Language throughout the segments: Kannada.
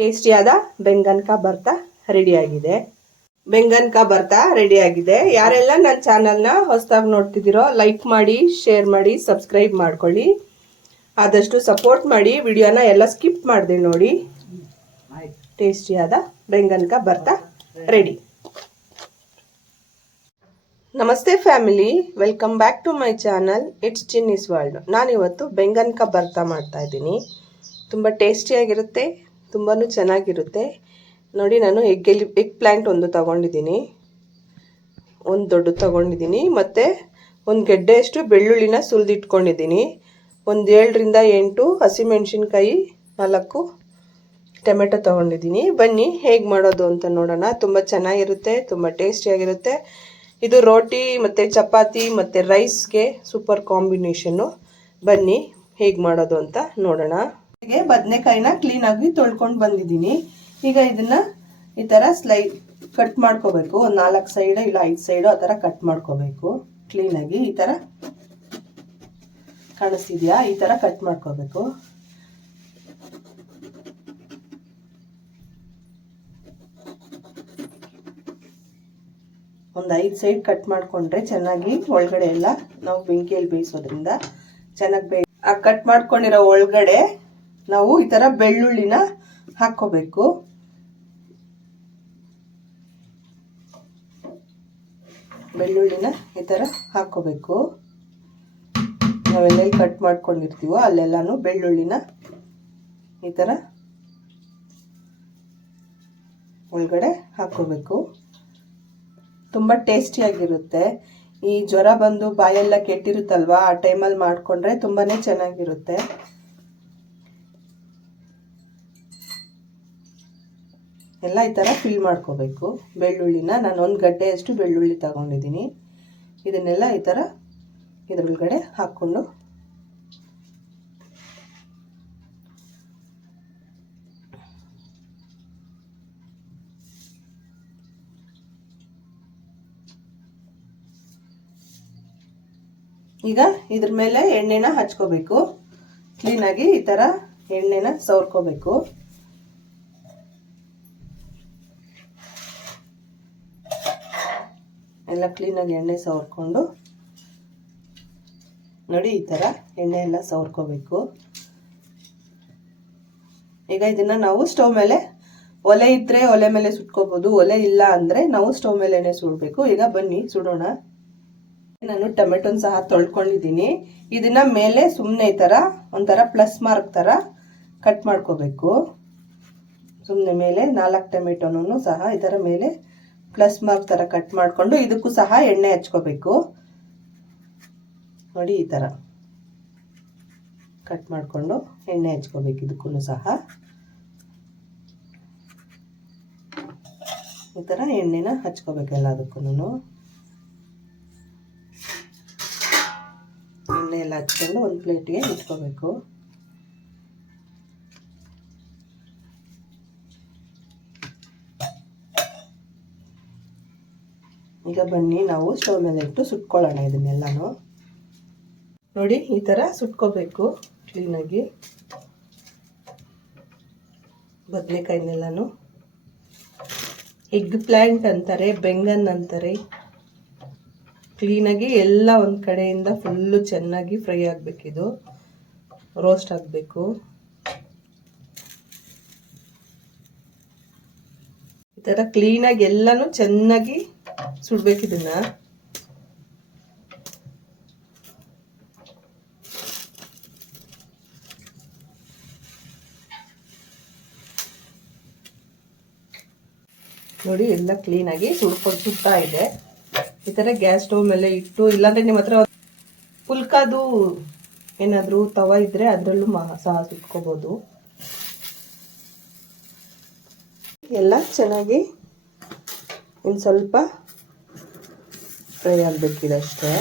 ಟೇಸ್ಟಿಯಾದ ಬೆಂಗನ್ಕ ಬರ್ತಾ ರೆಡಿಯಾಗಿದೆ. ಬೆಂಗನ್ಕ ಬರ್ತಾ ರೆಡಿಯಾಗಿದೆ. ಯಾರೆಲ್ಲ ನನ್ನ ಚಾನಲ್ನ ಹೊಸದಾಗಿ ನೋಡ್ತಿದ್ದೀರೋ, ಲೈಕ್ ಮಾಡಿ, ಶೇರ್ ಮಾಡಿ, ಸಬ್ಸ್ಕ್ರೈಬ್ ಮಾಡ್ಕೊಳ್ಳಿ. ಆದಷ್ಟು ಸಪೋರ್ಟ್ ಮಾಡಿ, ವಿಡಿಯೋನ ಎಲ್ಲ ಸ್ಕಿಪ್ ಮಾಡಿದೆ ನೋಡಿ. ಟೇಸ್ಟಿಯಾದ ಬೆಂಗನ್ಕ ಬರ್ತಾ ರೆಡಿ. ನಮಸ್ತೆ family, welcome back to my channel, it's Chinni's world. ನಾನಿವತ್ತು ಬೆಂಗನ್ಕ ಬರ್ತಾ ಮಾಡ್ತಾ ಇದ್ದೀನಿ. ತುಂಬ ಟೇಸ್ಟಿಯಾಗಿರುತ್ತೆ ತುಂಬಾ ಚೆನ್ನಾಗಿರುತ್ತೆ. ನೋಡಿ, ನಾನು ಎಗ್ಗೆಲಿ ಎಗ್ ಪ್ಲ್ಯಾಂಟ್ ಒಂದು ತಗೊಂಡಿದ್ದೀನಿ. ಒಂದು ದೊಡ್ಡ ತಗೊಂಡಿದ್ದೀನಿ. ಮತ್ತು ಒಂದು ಗೆಡ್ಡೆಯಷ್ಟು ಬೆಳ್ಳುಳ್ಳಿನ ಸುಲಿದಿಟ್ಕೊಂಡಿದ್ದೀನಿ. ಒಂದು ಏಳರಿಂದ ಎಂಟು ಹಸಿಮೆಣ್ಸಿನ್ಕಾಯಿ ನಾಲ್ಕು ಟೊಮೆಟೊ ತೊಗೊಂಡಿದ್ದೀನಿ. ಬನ್ನಿ, ಹೇಗೆ ಮಾಡೋದು ಅಂತ ನೋಡೋಣ. ತುಂಬ ಚೆನ್ನಾಗಿರುತ್ತೆ, ತುಂಬ ಟೇಸ್ಟಿಯಾಗಿರುತ್ತೆ. ಇದು ರೋಟಿ ಮತ್ತು ಚಪಾತಿ ಮತ್ತು ರೈಸ್ಗೆ ಸೂಪರ್ ಕಾಂಬಿನೇಷನ್ನು. ಬನ್ನಿ, ಹೇಗೆ ಮಾಡೋದು ಅಂತ ನೋಡೋಣ. ಹೀಗೆ ಬದನೆಕಾಯಿನ ಕ್ಲೀನಾಗಿ ತೊಳ್ಕೊಂಡು ಬಂದಿದ್ದೀನಿ. ಈಗ ಇದನ್ನು ಈ ಥರ ಸ್ಲೈ ಕಟ್ ಮಾಡ್ಕೋಬೇಕು. ಒಂದು ನಾಲ್ಕು ಸೈಡು ಇಲ್ಲ ಐದು ಸೈಡು ಆ ಥರ ಕಟ್ ಮಾಡ್ಕೋಬೇಕು. ಕ್ಲೀನಾಗಿ ಈ ಥರ ಕಾಣಿಸ್ತಿದ್ಯಾ? ಈ ಥರ ಕಟ್ ಮಾಡ್ಕೋಬೇಕು. ಒಂದು ಐದು ಸೈಡ್ ಕಟ್ ಮಾಡಿಕೊಂಡ್ರೆ ಚೆನ್ನಾಗಿ ಒಳಗಡೆ ಎಲ್ಲ ನಾವು ಬೆಂಕಿಯಲ್ಲಿ ಬೇಯಿಸೋದ್ರಿಂದ ಚೆನ್ನಾಗಿ ಬೇಯ ಆ ಕಟ್ ಮಾಡ್ಕೊಂಡಿರೋ ಒಳಗಡೆ ನಾವು ಈ ಥರ ಬೆಳ್ಳುಳ್ಳಿನ ಹಾಕ್ಕೋಬೇಕು. ಬೆಳ್ಳುಳ್ಳಿನ ಈ ಥರ ಹಾಕ್ಕೋಬೇಕು. ನಾವೆಲ್ಲೆಲ್ಲಿ ಕಟ್ ಮಾಡ್ಕೊಂಡಿರ್ತೀವೋ ಅಲ್ಲೆಲ್ಲಾನು ಬೆಳ್ಳುಳ್ಳಿನ ಈ ಥರ ಒಳಗಡೆ ಹಾಕ್ಕೋಬೇಕು. ತುಂಬ ಟೇಸ್ಟಿಯಾಗಿರುತ್ತೆ ಈ ಜ್ವರ ಬಂದು ಬಾಯೆಲ್ಲ ಕೆಟ್ಟಿರುತ್ತಲ್ವ? ಆ ಟೈಮಲ್ಲಿ ಮಾಡಿಕೊಂಡ್ರೆ ತುಂಬಾ ಚೆನ್ನಾಗಿರುತ್ತೆ. ಎಲ್ಲ ಈ ಥರ ಫಿಲ್ ಮಾಡ್ಕೋಬೇಕು. ಬೆಳ್ಳುಳ್ಳಿನ ನಾನು ಒಂದು ಗಡ್ಡೆಯಷ್ಟು ಬೆಳ್ಳುಳ್ಳಿ ತಗೊಂಡಿದ್ದೀನಿ. ಇದನ್ನೆಲ್ಲ ಈ ಥರ ಇದ್ರೊಳಗಡೆ ಹಾಕ್ಕೊಂಡು. ಈಗ ಇದ್ರ ಮೇಲೆ ಎಣ್ಣೆನ ಹಚ್ಕೋಬೇಕು. ಕ್ಲೀನಾಗಿ ಈ ಥರ ಎಣ್ಣೆನ ಸವರ್ಕೋಬೇಕು. ಎಲ್ಲ ಕ್ಲೀನಾಗಿ ಎಣ್ಣೆ ಸವರ್ಕೊಂಡು, ನೋಡಿ ಈ ಥರ ಎಣ್ಣೆ ಎಲ್ಲ ಸವರ್ಕೋಬೇಕು. ಈಗ ಇದನ್ನು ನಾವು ಸ್ಟವ್ ಮೇಲೆ ಒಲೆ ಇದ್ದರೆ ಒಲೆ ಮೇಲೆ ಸುಟ್ಕೋಬೋದು, ಒಲೆ ಇಲ್ಲ ಅಂದರೆ ನಾವು ಸ್ಟವ್ ಎಣ್ಣೆ ಸುಡಬೇಕು. ಈಗ ಬನ್ನಿ, ಸುಡೋಣ. ನಾನು ಟೊಮೆಟೊನ ಸಹ ತೊಳ್ಕೊಂಡಿದ್ದೀನಿ. ಇದನ್ನು ಮೇಲೆ ಸುಮ್ಮನೆ ಈ ಥರ ಒಂಥರ ಪ್ಲಸ್ ಮಾರ್ಕ್ ಥರ ಕಟ್ ಮಾಡ್ಕೋಬೇಕು. ಸುಮ್ಮನೆ ಮೇಲೆ ನಾಲ್ಕು ಟೊಮೆಟೊನೂ ಸಹ ಈ ಥರ ಮೇಲೆ ಪ್ಲಸ್ ಮಾರ್ಕ್ ಥರ ಕಟ್ ಮಾಡಿಕೊಂಡು ಇದಕ್ಕೂ ಸಹ ಎಣ್ಣೆ ಹಚ್ಕೋಬೇಕು. ನೋಡಿ ಈ ಥರ ಕಟ್ ಮಾಡಿಕೊಂಡು ಎಣ್ಣೆ ಹಚ್ಕೋಬೇಕು ಇದಕ್ಕೂ ಸಹ. ಈ ಥರ ಎಣ್ಣೆನ ಹಚ್ಕೋಬೇಕು ಎಲ್ಲದಕ್ಕೂ ಎಣ್ಣೆ ಎಲ್ಲ ಹಚ್ಕೊಂಡು ಒಂದು ಪ್ಲೇಟ್ಗೆ ಇಟ್ಕೋಬೇಕು. ಈಗ ಬನ್ನಿ, ನಾವು ಸ್ಟವ್ ಮೇಲೆ ಇಟ್ಟು ಸುಟ್ಕೊಳ್ಳೋಣ ಇದನ್ನೆಲ್ಲನೂ. ನೋಡಿ, ಈ ಥರ ಸುಟ್ಕೋಬೇಕು ಕ್ಲೀನಾಗಿ ಬದನೆಕಾಯಿನೆಲ್ಲನೂ. ಎಗ್ ಪ್ಲ್ಯಾಂಟ್ ಅಂತಾರೆ, ಬೆಂಗನ್ ಅಂತಾರೆ. ಕ್ಲೀನಾಗಿ ಎಲ್ಲ ಒಂದು ಕಡೆಯಿಂದ ಫುಲ್ಲು ಚೆನ್ನಾಗಿ ಫ್ರೈ ಆಗಬೇಕಿದು. ರೋಸ್ಟ್ ಆಗಬೇಕು. ಈ ಥರ ಕ್ಲೀನಾಗಿ ಎಲ್ಲನೂ ಚೆನ್ನಾಗಿ ಸುಡ್ಬೇಕು ಇದನ್ನ ನೋಡಿ, ಎಲ್ಲ ಕ್ಲೀನಾಗಿ ಸುಡ್ಕೊಂಡು ಸುಡ್ತಾ ಇದೆ. ಈ ತರ ಗ್ಯಾಸ್ ಸ್ಟವ್ ಮೇಲೆ ಇಟ್ಟು, ಇಲ್ಲಾಂದ್ರೆ ನಿಮ್ಮ ಹತ್ರ ಪುಲ್ಕಾದು ಏನಾದರೂ ತವ ಇದ್ರೆ ಅದರಲ್ಲೂ ಸಹ ಸುಟ್ಕೋಬೋದು ಎಲ್ಲ ಚೆನ್ನಾಗಿ ಇನ್ನು ಸ್ವಲ್ಪ ಫ್ರೈ ಆಗಬೇಕಿದಷ್ಟೇ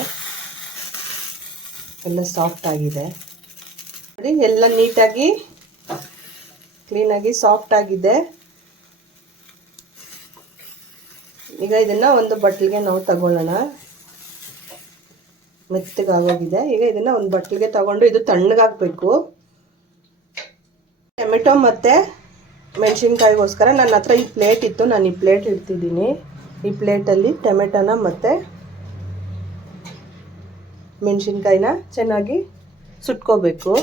ಎಲ್ಲ ಸಾಫ್ಟ್ ಆಗಿದೆ. ನೋಡಿ, ಎಲ್ಲ ನೀಟಾಗಿ ಕ್ಲೀನಾಗಿ ಸಾಫ್ಟ್ ಆಗಿದೆ. ಈಗ ಇದನ್ನು ಒಂದು ಬಟ್ಲಿಗೆ ನಾವು ತಗೊಳ್ಳೋಣ. ಮೆತ್ತಗಾಗೋಗಿದೆ. ಈಗ ಇದನ್ನು ಒಂದು ಬಟ್ಲಿಗೆ ತಗೊಂಡು ಇದು ತಣ್ಣಗಾಗಬೇಕು. ಟೊಮೆಟೊ ಮತ್ತು ಮೆಣಸಿನ್ಕಾಯಿಗೋಸ್ಕರ ನನ್ನ ಹತ್ರ ಈ ಪ್ಲೇಟ್ ಇತ್ತು. ನಾನು ಈ ಪ್ಲೇಟ್ ಇಡ್ತಿದ್ದೀನಿ. ಈ ಪ್ಲೇಟಲ್ಲಿ ಟೊಮೆಟೊನ ಮತ್ತು ಮೆಣಸಿನ್ಕಾಯಿನ ಚೆನ್ನಾಗಿ ಸುಟ್ಕೋಬೇಕು.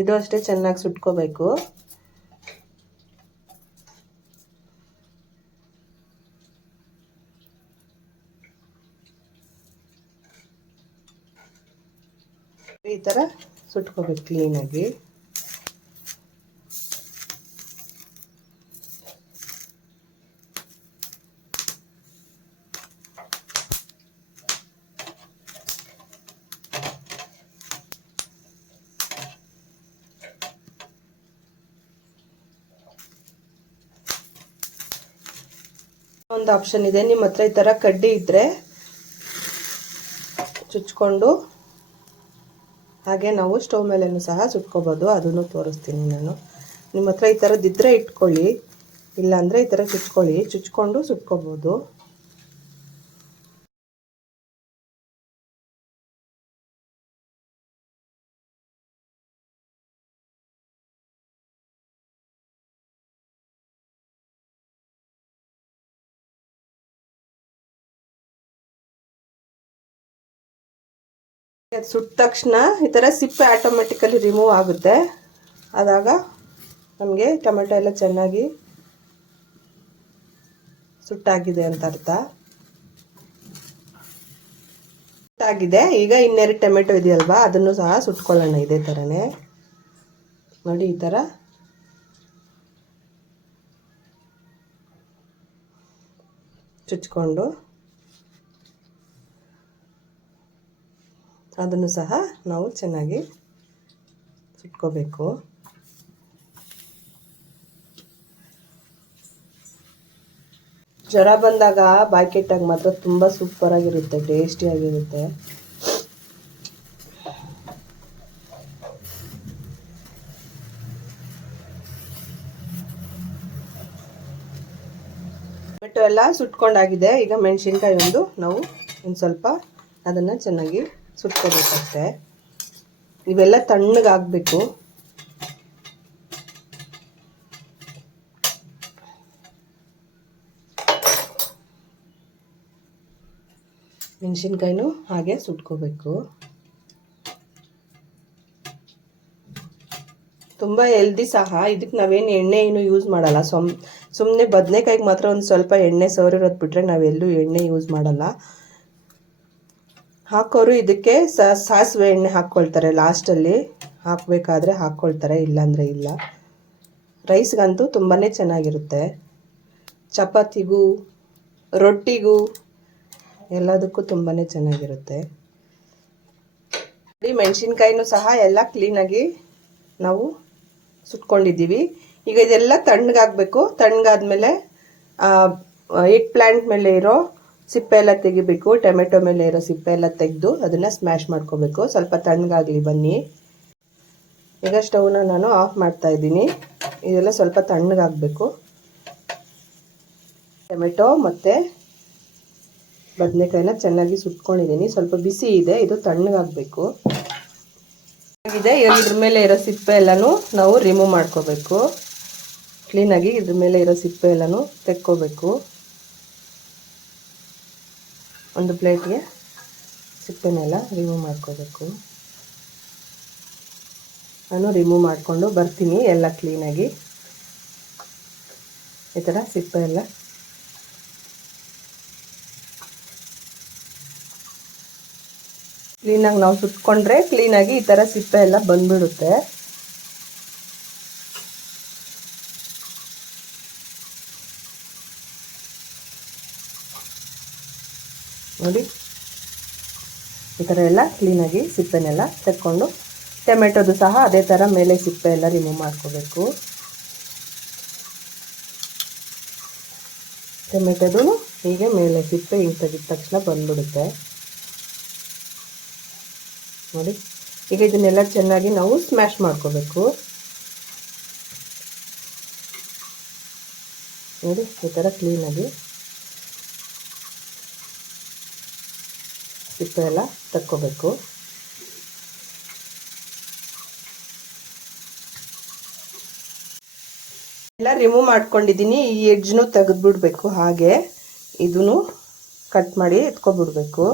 ಇದು ಅಷ್ಟೇ ಚೆನ್ನಾಗಿ ಸುಟ್ಕೋಬೇಕು. ಈ ಥರ ಸುಟ್ಕೋಬೇಕು ಕ್ಲೀನಾಗಿ ಒಂದು ಆಪ್ಷನ್ ಇದೆ. ನಿಮ್ಮ ಹತ್ರ ಈ ಥರ ಕಡ್ಡಿ ಇದ್ದರೆ ಚುಚ್ಕೊಂಡು ಹಾಗೆ ನಾವು ಸ್ಟವ್ ಮೇಲೇನು ಸಹ ಸುಟ್ಕೋಬೋದು. ಅದನ್ನು ತೋರಿಸ್ತೀನಿ ನಾನು. ನಿಮ್ಮ ಹತ್ರ ಈ ಥರದ್ದಿದ್ದರೆ ಇಟ್ಕೊಳ್ಳಿ. ಇಲ್ಲಾಂದರೆ ಈ ಥರ ಚುಚ್ಕೊಳ್ಳಿ. ಚುಚ್ಕೊಂಡು ಸುಟ್ಕೋಬೋದು. ಅದು ಸುಟ್ಟ ತಕ್ಷಣ ಈ ಥರ ಸಿಪ್ಪೆ ಆಟೋಮೆಟಿಕಲಿ ರಿಮೂವ್ ಆಗುತ್ತೆ. ಆದಾಗ ನಮಗೆ ಟೊಮೆಟೊ ಎಲ್ಲ ಚೆನ್ನಾಗಿ ಸುಟ್ಟಾಗಿದೆ ಅಂತ ಅರ್ಥ. ಸುಟ್ಟಾಗಿದೆ. ಈಗ ಇನ್ನೆರಡು ಟೊಮೆಟೊ ಇದೆಯಲ್ವಾ? ಅದನ್ನು ಸಹ ಸುಟ್ಕೊಳ್ಳೋಣ ಇದೇ ಥರನೇ ನೋಡಿ ಈ ಥರ ಚುಚ್ಕೊಂಡು. ಅದನ್ನು ಸಹ ನಾವು ಚೆನ್ನಾಗಿ ಸುಟ್ಕೋಬೇಕು. ಜ್ವರ ಬಂದಾಗ ಬಾಯಿ ಕೆಟ್ಟಾಗ ಮಾತ್ರ ತುಂಬ ಸೂಪರಾಗಿರುತ್ತೆ ಟೇಸ್ಟಿಯಾಗಿರುತ್ತೆ ಟೊಮೆಟೊ ಎಲ್ಲ ಸುಟ್ಕೊಂಡಾಗಿದೆ, ಈಗ ಮೆಣಸಿನ್ಕಾಯಿ ಒಂದು, ನಾವು ಒಂದು ಸ್ವಲ್ಪ ಅದನ್ನು ಚೆನ್ನಾಗಿ ಸುಟ್ಕೋಬೇಕಷ್ಟೆ. ಇವೆಲ್ಲ ತಣ್ಣಗಾಗಬೇಕು ಮೆಣಸಿನ್ಕಾಯಿನೂ ಹಾಗೆ ಸುಟ್ಕೋಬೇಕು. ತುಂಬ ಹೆಲ್ದಿ ಸಹ. ಇದಕ್ಕೆ ನಾವೇನು ಎಣ್ಣೆ ಏನು ಯೂಸ್ ಮಾಡಲ್ಲ. ಸೊಮ್ ಸುಮ್ಮನೆ ಬದನೆಕಾಯಿಗೆ ಮಾತ್ರ ಒಂದು ಸ್ವಲ್ಪ ಎಣ್ಣೆ ಸವರಿರೋದು ಬಿಟ್ಟರೆ ನಾವೆಲ್ಲೂ ಎಣ್ಣೆ ಯೂಸ್ ಮಾಡಲ್ಲ. ಹಾಕೋರು ಇದಕ್ಕೆ ಸಾಸಿವೆ ಎಣ್ಣೆ ಹಾಕ್ಕೊಳ್ತಾರೆ ಲಾಸ್ಟಲ್ಲಿ ಹಾಕಬೇಕಾದ್ರೆ ಹಾಕ್ಕೊಳ್ತಾರೆ ಇಲ್ಲಾಂದರೆ ಇಲ್ಲ. ರೈಸ್ಗಂತೂ ತುಂಬಾ ಚೆನ್ನಾಗಿರುತ್ತೆ. ಚಪಾತಿಗೂ, ರೊಟ್ಟಿಗೂ, ಎಲ್ಲದಕ್ಕೂ ತುಂಬಾ ಚೆನ್ನಾಗಿರುತ್ತೆ. ಮೆಣಸಿನ್ಕಾಯಿನೂ ಸಹ ಎಲ್ಲ ಕ್ಲೀನಾಗಿ ನಾವು ಸುಟ್ಕೊಂಡಿದ್ದೀವಿ. ಈಗ ಇದೆಲ್ಲ ತಣ್ಣಗಾಗಬೇಕು. ತಣ್ಣಗಾದ್ಮೇಲೆ ಇಟ್ ಪ್ಲ್ಯಾಂಟ್ ಮೇಲೆ ಇರೋ ಸಿಪ್ಪೆ ಎಲ್ಲ ತೆಗಿಬೇಕು, ಟೊಮೆಟೊ ಮೇಲೆ ಇರೋ ಸಿಪ್ಪೆ ಎಲ್ಲ ತೆಗೆದು ಅದನ್ನು ಸ್ಮ್ಯಾಶ್ ಮಾಡ್ಕೋಬೇಕು. ಸ್ವಲ್ಪ ತಣ್ಣಗಾಗಲಿ ಬನ್ನಿ. ಈಗ ಸ್ಟೌನ ನಾನು ಆಫ್ ಮಾಡ್ತಾ ಇದ್ದೀನಿ. ಇದೆಲ್ಲ ಸ್ವಲ್ಪ ತಣ್ಣಗಾಗಬೇಕು. ಟೊಮೆಟೊ ಮತ್ತು ಬದನೆಕಾಯಿನ ಚೆನ್ನಾಗಿ ಸುಟ್ಕೊಂಡಿದ್ದೀನಿ. ಸ್ವಲ್ಪ ಬಿಸಿ ಇದೆ, ಇದು ತಣ್ಣಗಾಗಬೇಕು. ಇದೆ ಇದ್ರ ಮೇಲೆ ಇರೋ ಸಿಪ್ಪೆ ಎಲ್ಲನೂ ನಾವು ರಿಮೂವ್ ಮಾಡ್ಕೋಬೇಕು. ಕ್ಲೀನಾಗಿ ಇದ್ರ ಮೇಲೆ ಇರೋ ಸಿಪ್ಪೆ ಎಲ್ಲನೂ ತೆಕ್ಕೋಬೇಕು. ಒಂದು ಪ್ಲೇಟ್ಗೆ ಸಿಪ್ಪೆನೆಲ್ಲ ರಿಮೂವ್ ಮಾಡ್ಕೋಬೇಕು. ನಾನು ರಿಮೂವ್ ಮಾಡಿಕೊಂಡು ಬರ್ತೀನಿ ಎಲ್ಲ ಕ್ಲೀನಾಗಿ ಈ ಥರ ಸಿಪ್ಪೆ ಎಲ್ಲ. ಕ್ಲೀನಾಗಿ ನಾವು ಸುಟ್ಕೊಂಡ್ರೆ ಕ್ಲೀನಾಗಿ ಈ ಥರ ಸಿಪ್ಪೆ ಎಲ್ಲ ಬಂದ್ಬಿಡುತ್ತೆ. ನೋಡಿ. ಈ ಥರ ಎಲ್ಲ ಕ್ಲೀನಾಗಿ ಸಿಪ್ಪೆನೆಲ್ಲ ತೆಕ್ಕೊಂಡು ಟೊಮೆಟೊದು ಸಹ ಅದೇ ಥರ ಮೇಲೆ ಸಿಪ್ಪೆ ಎಲ್ಲ ರಿಮೂವ್ ಮಾಡ್ಕೋಬೇಕು. ಟೊಮೆಟೊದು ಹೀಗೆ ಮೇಲೆ ಸಿಪ್ಪೆ ಹಿಂಗೆ ತೆಗೆದ ತಕ್ಷಣ ಬಂದ್ಬಿಡುತ್ತೆ. ನೋಡಿ, ಈಗ ಇದನ್ನೆಲ್ಲ ಚೆನ್ನಾಗಿ ನಾವು ಸ್ಮ್ಯಾಶ್ ಮಾಡ್ಕೋಬೇಕು. ನೋಡಿ, ಈ ಥರ ಕ್ಲೀನಾಗಿ ಸಿಪ್ಪೆ ಎಲ್ಲ ತಕ್ಕೋಬೇಕು. ಎಲ್ಲ ರಿಮೂವ್ ಮಾಡ್ಕೊಂಡಿದ್ದೀನಿ. ಈ ಎಡ್ಜ್ನು ತೆಗೆದ್ಬಿಡ್ಬೇಕು ಹಾಗೆ. ಇದನ್ನು ಕಟ್ ಮಾಡಿ ಎತ್ಕೊಬಿಡ್ಬೇಕು.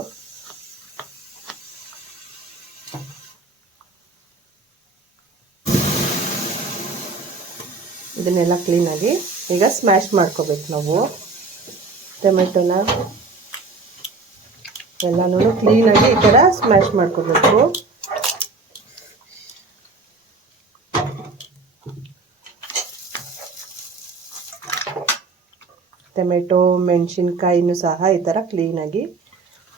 ಇದನ್ನೆಲ್ಲ ಕ್ಲೀನಾಗಿ ಈಗ ಸ್ಮ್ಯಾಶ್ ಮಾಡ್ಕೋಬೇಕು ನಾವು. ಟೊಮೆಟೊನ ಎಲ್ಲನೂ ಕ್ಲೀನಾಗಿ ಈ ಥರ ಸ್ಮ್ಯಾಶ್ ಮಾಡ್ಕೋಬೇಕು. ಟೊಮೆಟೊ ಮೆಣಸಿನ್ಕಾಯಿನೂ ಸಹ ಈ ಥರ ಕ್ಲೀನಾಗಿ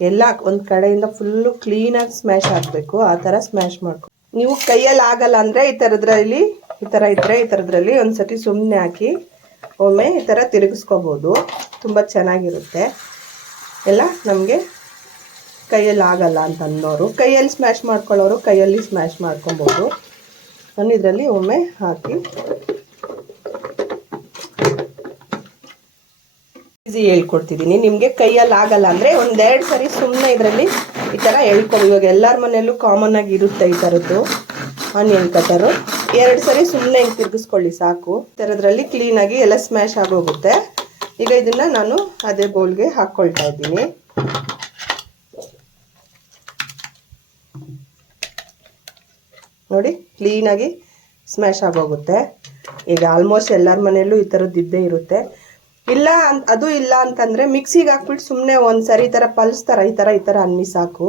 ಎಲ್ಲ ಒಂದು ಕಡೆಯಿಂದ ಫುಲ್ಲು ಕ್ಲೀನಾಗಿ ಸ್ಮ್ಯಾಶ್ ಆಗಬೇಕು ಆ ಥರ ಸ್ಮ್ಯಾಶ್ ಮಾಡ್ಕೊ ನೀವು ಕೈಯಲ್ಲಿ ಆಗಲ್ಲ ಅಂದರೆ ಈ ಥರದ್ರಲ್ಲಿ ಈ ಥರ ಇದ್ದರೆ ಈ ಥರದ್ರಲ್ಲಿ ಒಂದು ಸತಿ ಸುಮ್ಮನೆ ಹಾಕಿ ಒಮ್ಮೆ ಈ ಥರ ತಿರುಗಿಸ್ಕೋಬೋದು. ತುಂಬ ಚೆನ್ನಾಗಿರುತ್ತೆ. ಎಲ್ಲ ನಮಗೆ ಕೈಯಲ್ಲಿ ಆಗಲ್ಲ ಅಂತ ಅನ್ನೋರು ಕೈಯಲ್ಲಿ ಸ್ಮ್ಯಾಶ್ ಮಾಡ್ಕೊಳ್ಳೋರು ಕೈಯಲ್ಲಿ ಸ್ಮ್ಯಾಶ್ ಮಾಡ್ಕೊಬೋದು. ನಾನು ಇದರಲ್ಲಿ ಒಮ್ಮೆ ಹಾಕಿ. ಈಸಿ ಹೇಳ್ಕೊಡ್ತಿದ್ದೀನಿ ನಿಮಗೆ ಕೈಯಲ್ಲಿ ಆಗಲ್ಲ ಅಂದರೆ ಒಂದೆರಡು ಸರಿ ಸುಮ್ಮನೆ ಇದರಲ್ಲಿ ಈ ಥರ ಹೇಳ್ಕೊಬೋದು ಇವಾಗ ಎಲ್ಲರ ಮನೆಯಲ್ಲೂ ಕಾಮನ್ ಆಗಿ ಇರುತ್ತೆ ಈ ಥರದ್ದು ಆನಿಯನ್ ಕಟರು ಎರಡು ಸರಿ ಸುಮ್ಮನೆ ಹಿಂಗೆ ತಿರುಗಿಸ್ಕೊಳ್ಳಿ ಸಾಕು. ಈ ಥರದ್ರಲ್ಲಿ ಕ್ಲೀನಾಗಿ ಎಲ್ಲ ಸ್ಮ್ಯಾಶ್ ಆಗೋಗುತ್ತೆ. ಈಗ ಇದನ್ನು ನಾನು ಅದೇ ಬೌಲ್ಗೆ ಹಾಕ್ಕೊಳ್ತಾ ಇದ್ದೀನಿ. ನೋಡಿ ಕ್ಲೀನಾಗಿ ಸ್ಮ್ಯಾಶ್ ಆಗೋಗುತ್ತೆ. ಈಗ ಆಲ್ಮೋಸ್ಟ್ ಎಲ್ಲರ ಮನೆಯಲ್ಲೂ ಈ ಥರದ್ದು ಇದ್ದೇ ಇರುತ್ತೆ. ಇಲ್ಲ ಅದು ಇಲ್ಲ ಅಂತಂದರೆ ಮಿಕ್ಸಿಗೆ ಹಾಕ್ಬಿಟ್ಟು ಸುಮ್ಮನೆ ಒಂದು ಸರಿ ಈ ಥರ ಪಲ್ಸ್ತಾರ, ಈ ಥರ ಈ ಥರ ಅನ್ನಿ ಸಾಕು.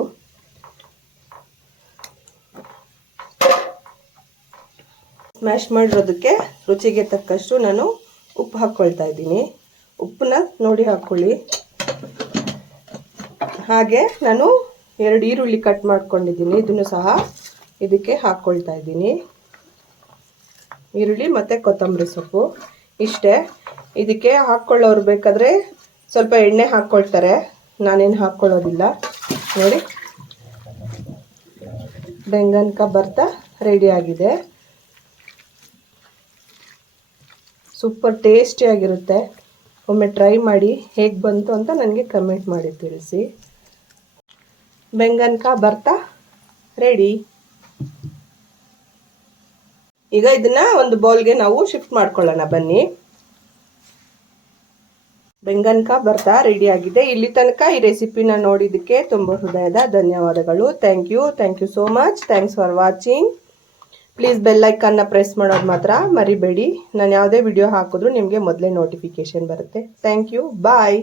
ಸ್ಮ್ಯಾಶ್ ಮಾಡಿರೋದಕ್ಕೆ ರುಚಿಗೆ ತಕ್ಕಷ್ಟು ನಾನು ಉಪ್ಪು ಹಾಕ್ಕೊಳ್ತಾ ಇದ್ದೀನಿ. ಉಪ್ಪನ್ನ ನೋಡಿ ಹಾಕ್ಕೊಳ್ಳಿ ಹಾಗೆ ನಾನು ಎರಡು ಈರುಳ್ಳಿ ಕಟ್ ಮಾಡ್ಕೊಂಡಿದ್ದೀನಿ, ಇದನ್ನು ಸಹ ಇದಕ್ಕೆ ಹಾಕ್ಕೊಳ್ತಾ ಇದ್ದೀನಿ. ಈರುಳ್ಳಿ ಮತ್ತು ಕೊತ್ತಂಬರಿ ಸೊಪ್ಪು. ಇಷ್ಟೇ. ಇದಕ್ಕೆ ಹಾಕ್ಕೊಳ್ಳೋರು ಬೇಕಾದರೆ ಸ್ವಲ್ಪ ಎಣ್ಣೆ ಹಾಕ್ಕೊಳ್ತಾರೆ ನಾನೇನು ಹಾಕ್ಕೊಳ್ಳೋದಿಲ್ಲ ನೋಡಿ. ಬೆಂಗನ್ಕ ಬರ್ತಾ ರೆಡಿ ಆಗಿದೆ. ಸೂಪರ್ ಟೇಸ್ಟಿಯಾಗಿರುತ್ತೆ ಒಮ್ಮೆ ಟ್ರೈ ಮಾಡಿ ಹೇಗೆ ಬಂತು ಅಂತ ನನಗೆ ಕಮೆಂಟ್ ಮಾಡಿ ತಿಳಿಸಿ. ಬೆಂಗನ್ಕ ಬರ್ತಾ ರೆಡಿ ಈಗ ಇದನ್ನ ಒಂದು ಬೌಲ್ಗೆ ನಾವು ಶಿಫ್ಟ್ ಮಾಡ್ಕೊಳ್ಳೋಣ, ಬನ್ನಿ. ಬೆಂಗನ್ಕ ಬರ್ತಾ ರೆಡಿ ಆಗಿದೆ. ಇಲ್ಲಿ ತನಕ ಈ ರೆಸಿಪಿನ ನೋಡಿದ್ದಕ್ಕೆ ತುಂಬ ಹೃದಯದ ಧನ್ಯವಾದಗಳು. Thank you thank you so much thanks for watching please ಬೆಲ್ಲೈಕನ್ನ press ಮಾಡೋದು ಮಾತ್ರ ಮರಿಬೇಡಿ. ನಾನು ಯಾವುದೇ ವಿಡಿಯೋ ಹಾಕಿದ್ರು ನಿಮಗೆ ಮೊದಲೇ ನೋಟಿಫಿಕೇಶನ್ ಬರುತ್ತೆ. Thank you bye